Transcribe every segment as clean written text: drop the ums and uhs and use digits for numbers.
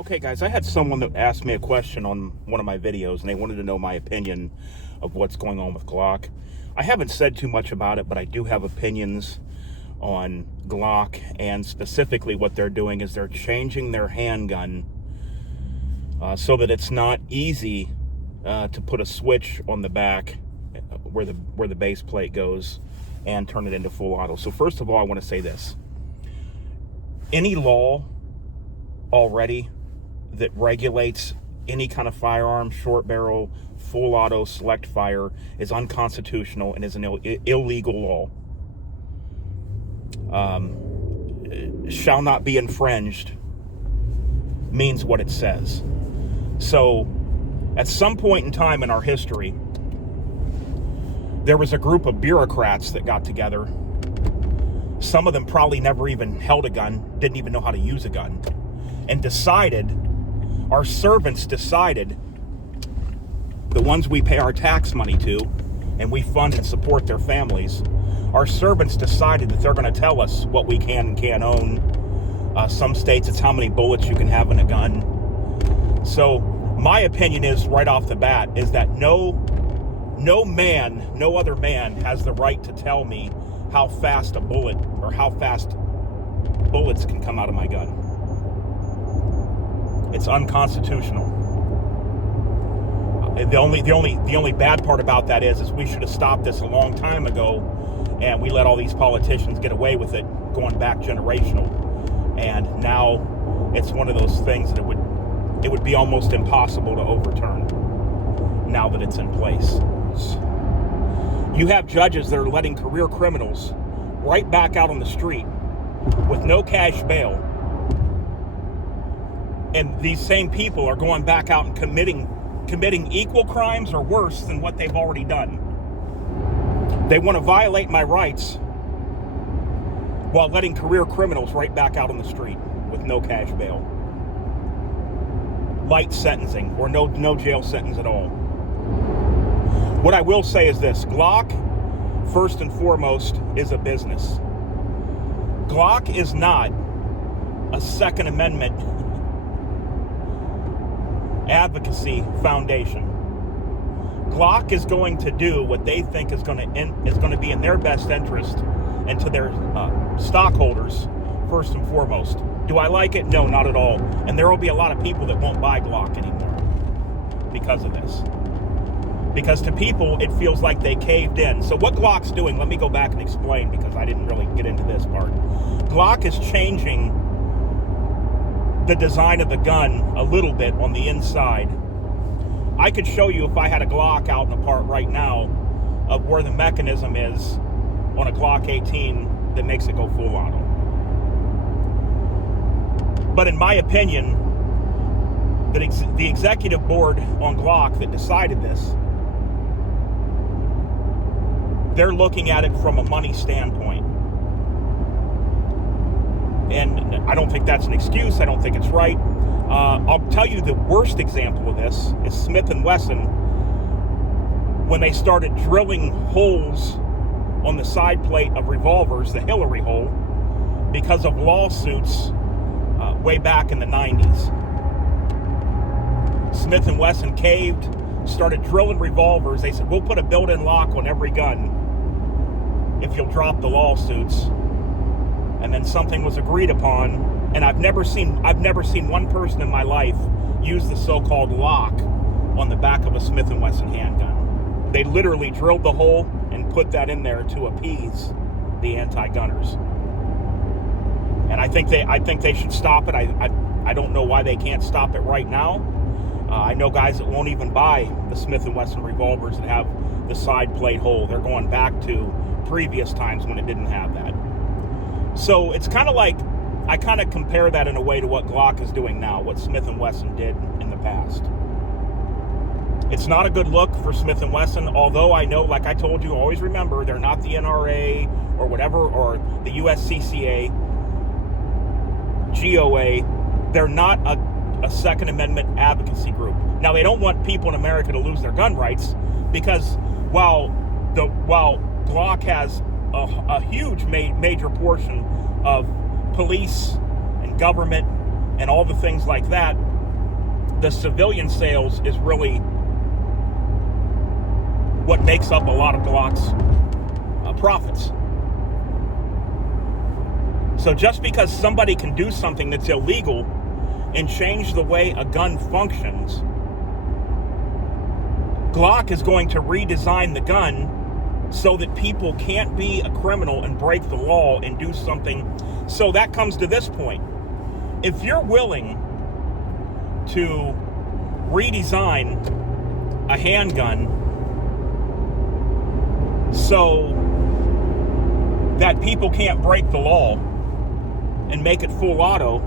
Okay, guys, I had someone that asked me a question on one of my videos, and they wanted to know my opinion of what's going on with Glock. I haven't said too much about it, but I do have opinions on Glock, and specifically what they're doing is they're changing their handgun so that it's not easy to put a switch on the back where the base plate goes and turn it into full auto. So first of all, I want to say this. Any law already that regulates any kind of firearm, short barrel, full auto, select fire, is unconstitutional and is an illegal law. Shall not be infringed means what it says. So at some point in time in our history, there was a group of bureaucrats that got together. Some of them probably never even held a gun, didn't even know how to use a gun, and decided, our servants decided, the ones we pay our tax money to and we fund and support their families, our servants decided that they're going to tell us what we can and can't own. Some states it's how many bullets you can have in a gun. So my opinion is, right off the bat, is that no other man has the right to tell me how fast a bullet or how fast bullets can come out of my gun. It's unconstitutional. The only bad part about that is we should have stopped this a long time ago, and we let all these politicians get away with it, going back generational. And now it's one of those things that it would be almost impossible to overturn now that it's in place. You have judges that are letting career criminals right back out on the street with no cash bail. And these same people are going back out and committing equal crimes or worse than what they've already done. They want to violate my rights while letting career criminals right back out on the street with no cash bail. Light sentencing or no jail sentence at all. What I will say is this: Glock, first and foremost, is a business. Glock is not a Second Amendment advocacy foundation. Glock is going to do what they think is going to be in their best interest and to their stockholders first and foremost. Do I like it? No, not at all. And there will be a lot of people that won't buy Glock anymore because of this. Because to people, it feels like they caved in. So what Glock's doing, let me go back and explain, because I didn't really get into this part. Glock is changing the design of the gun a little bit on the inside. I could show you, if I had a Glock out in the part right now, of where the mechanism is on a Glock 18 that makes it go full auto. But in my opinion, the executive board on Glock that decided this, they're looking at it from a money standpoint. And I don't think that's an excuse. I don't think it's right. I'll tell you the worst example of this is Smith & Wesson, when they started drilling holes on the side plate of revolvers, the Hillary hole, because of lawsuits way back in the 90s. Smith & Wesson caved, started drilling revolvers. They said, we'll put a built-in lock on every gun if you'll drop the lawsuits. And then something was agreed upon, and I've never seen one person in my life use the so-called lock on the back of a Smith & Wesson handgun. They literally drilled the hole and put that in there to appease the anti-gunners. And I think they should stop it. I don't know why they can't stop it right now. I know guys that won't even buy the Smith & Wesson revolvers that have the side plate hole. They're going back to previous times when it didn't have that. So it's kind of like, I kind of compare that in a way to what Glock is doing now, what Smith & Wesson did in the past. It's not a good look for Smith & Wesson, although I know, like I told you, always remember, they're not the NRA or whatever, or the USCCA, GOA. They're not a Second Amendment advocacy group. Now, they don't want people in America to lose their gun rights, because while Glock has a huge major portion of police and government and all the things like that, the civilian sales is really what makes up a lot of Glock's profits. So just because somebody can do something that's illegal and change the way a gun functions, Glock is going to redesign the gun so that people can't be a criminal and break the law and do something. So that comes to this point. If you're willing to redesign a handgun so that people can't break the law and make it full auto,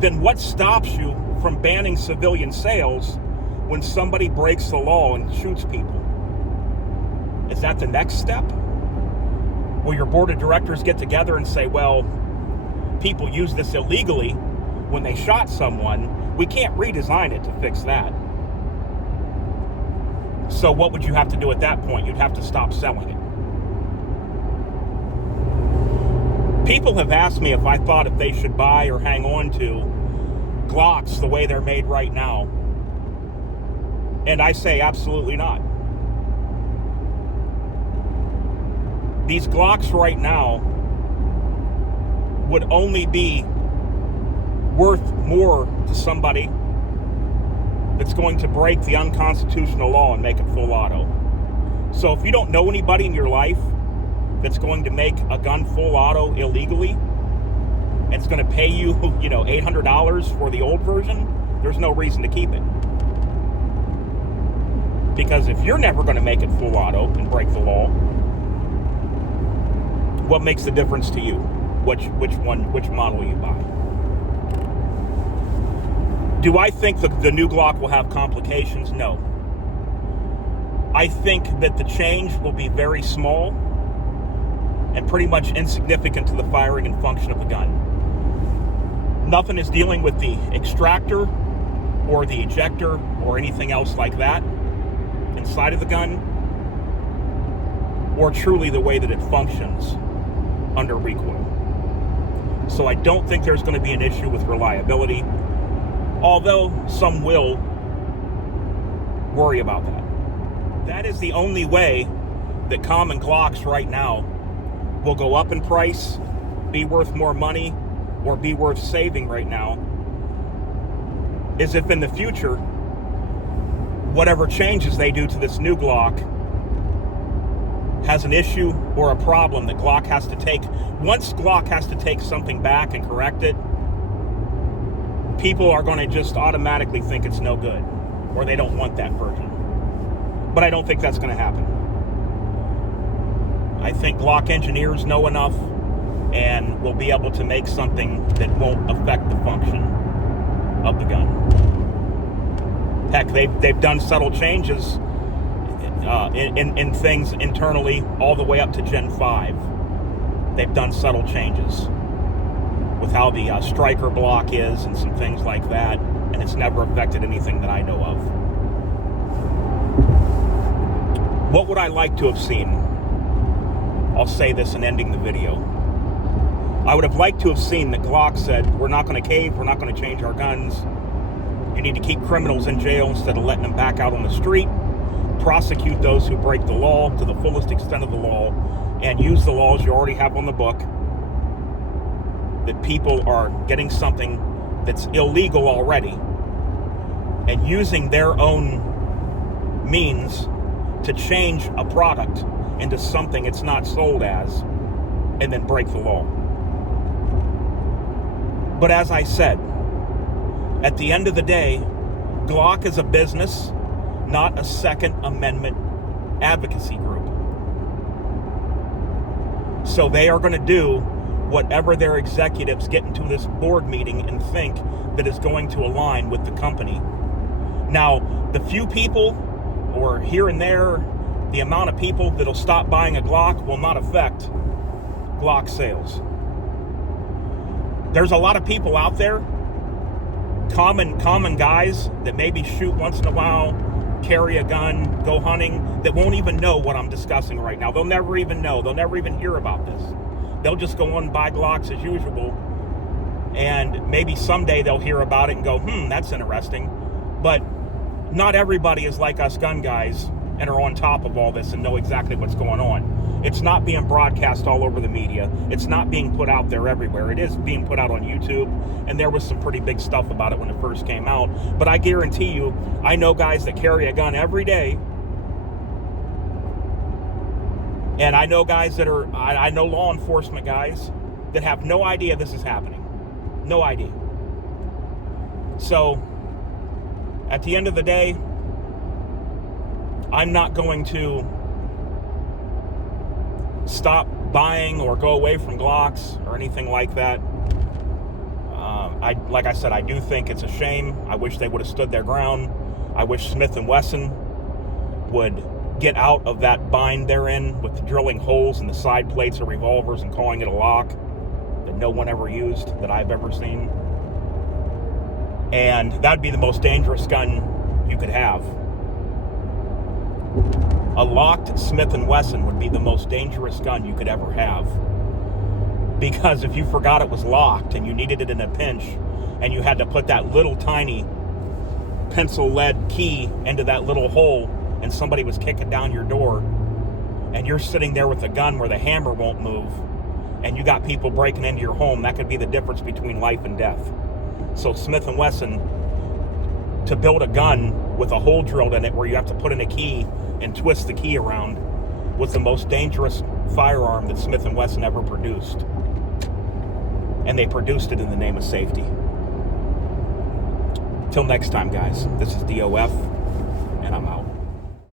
then what stops you from banning civilian sales when somebody breaks the law and shoots people? Is that the next step? Will your board of directors get together and say, well, people use this illegally when they shot someone, we can't redesign it to fix that? So what would you have to do at that point? You'd have to stop selling it. People have asked me if I thought if they should buy or hang on to Glocks the way they're made right now. And I say absolutely not. These Glocks right now would only be worth more to somebody that's going to break the unconstitutional law and make it full auto. So if you don't know anybody in your life that's going to make a gun full auto illegally, and it's going to pay you, $800 for the old version, there's no reason to keep it. Because if you're never going to make it full auto and break the law, what makes the difference to you? Which model you buy? Do I think the new Glock will have complications? No. I think that the change will be very small and pretty much insignificant to the firing and function of the gun. Nothing is dealing with the extractor or the ejector or anything else like that inside of the gun, or truly the way that it functions under recoil. So I don't think there's going to be an issue with reliability, although some will worry about that. That is the only way that common Glocks right now will go up in price, be worth more money, or be worth saving right now, is if in the future, whatever changes they do to this new Glock has an issue or a problem that Glock has to take. Once Glock has to take something back and correct it, people are going to just automatically think it's no good, or they don't want that version. But I don't think that's going to happen. I think Glock engineers know enough and will be able to make something that won't affect the function of the gun. Heck, they've done subtle changes in things internally all the way up to Gen 5. They've done subtle changes with how the striker block is and some things like that, and it's never affected anything that I know of. What would I like to have seen? I'll say this in ending the video. I would have liked to have seen that Glock said, we're not going to cave, we're not going to change our guns. You need to keep criminals in jail instead of letting them back out on the street. Prosecute those who break the law to the fullest extent of the law, and use the laws you already have on the book. That people are getting something that's illegal already and using their own means to change a product into something it's not sold as, and then break the law. But as I said, at the end of the day, Glock is a business, not a Second Amendment advocacy group. So they are going to do whatever their executives get into this board meeting and think that is going to align with the company. Now, the few people, or here and there, the amount of people that'll stop buying a Glock will not affect Glock sales. There's a lot of people out there, common guys that maybe shoot once in a while, carry a gun, go hunting, that won't even know what I'm discussing right now. They'll never even know. They'll never even hear about this. They'll just go on and buy Glocks as usual And maybe someday they'll hear about it and go, that's interesting. But not everybody is like us gun guys and are on top of all this and know exactly what's going on. It's not being broadcast all over the media. It's not being put out there everywhere. It is being put out on YouTube, and there was some pretty big stuff about it when it first came out. But I guarantee you, I know guys that carry a gun every day, and I know guys that are, I know law enforcement guys that have no idea this is happening. No idea. So, at the end of the day, I'm not going to stop buying or go away from Glocks or anything like that. Like I said, I do think it's a shame. I wish they would have stood their ground. I wish Smith & Wesson would get out of that bind they're in with drilling holes in the side plates of revolvers and calling it a lock that no one ever used that I've ever seen. And that'd be the most dangerous gun you could have. A locked Smith & Wesson would be the most dangerous gun you could ever have. Because if you forgot it was locked and you needed it in a pinch and you had to put that little tiny pencil lead key into that little hole and somebody was kicking down your door and you're sitting there with a gun where the hammer won't move and you got people breaking into your home, that could be the difference between life and death. So Smith & Wesson, to build a gun with a hole drilled in it where you have to put in a key and twist the key around, was the most dangerous firearm that Smith & Wesson ever produced. And they produced it in the name of safety. Till next time, guys, this is DOF, and I'm out.